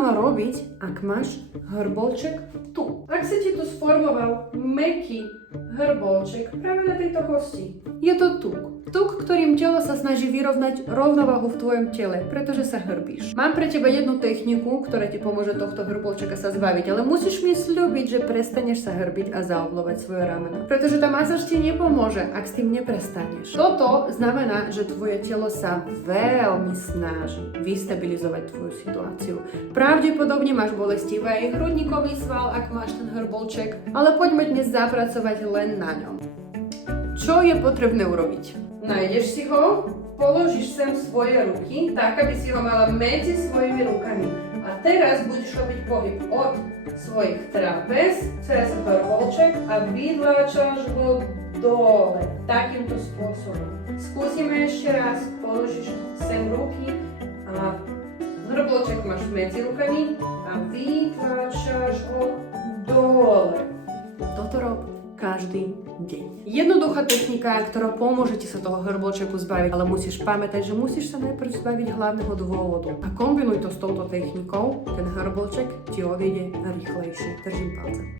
mala robiť, ak máš hrbolček tu. Ak sa ti tu sformoval mäkký hrbolček práve na tejto kosti, je to tuk. Tuk, ktorým telo sa snaží vyrovnať rovnováhu v tvojom tele, pretože sa hrbíš. Mám pre teba jednu techniku, ktorá ti pomôže tohto hrbolčeka sa zbaviť, ale musíš mi sľúbiť, že prestaneš sa hrbiť a zaoblovať svoje ramena. Pretože tá masáž ti nepomôže, ak s tým neprestaneš. Toto znamená, že tvoje telo sa veľmi snaží vystabilizovať tvoju situáciu. Pravdepodobne máš bolestivý aj hrudníkový sval, ak máš ten hrbolček, ale poďme dnes zapracovať len na ňom. Čo je potrebné urobiť? Nájdeš si ho, položíš sem svoje ruky, tak aby si ho mala medzi svojimi rukami. A teraz budeš robiť pohyb od svojich trapez cez hrbolček a vytlačaš ho dole. Takýmto spôsobom. Skúsime ešte raz, položíš sem ruky a hrbolček máš medzi rukami a vytlačaš ho dole. Toto rob každý deň. Jednoduchá technika, ktorá pomôže ti sa toho hrbolčeku zbaviť, ale musíš pamätať, že musíš sa najprv zbaviť hlavného dôvodu. A kombinuj to s touto technikou, ten hrbolček ti odíde rýchlejšie. Držím palce.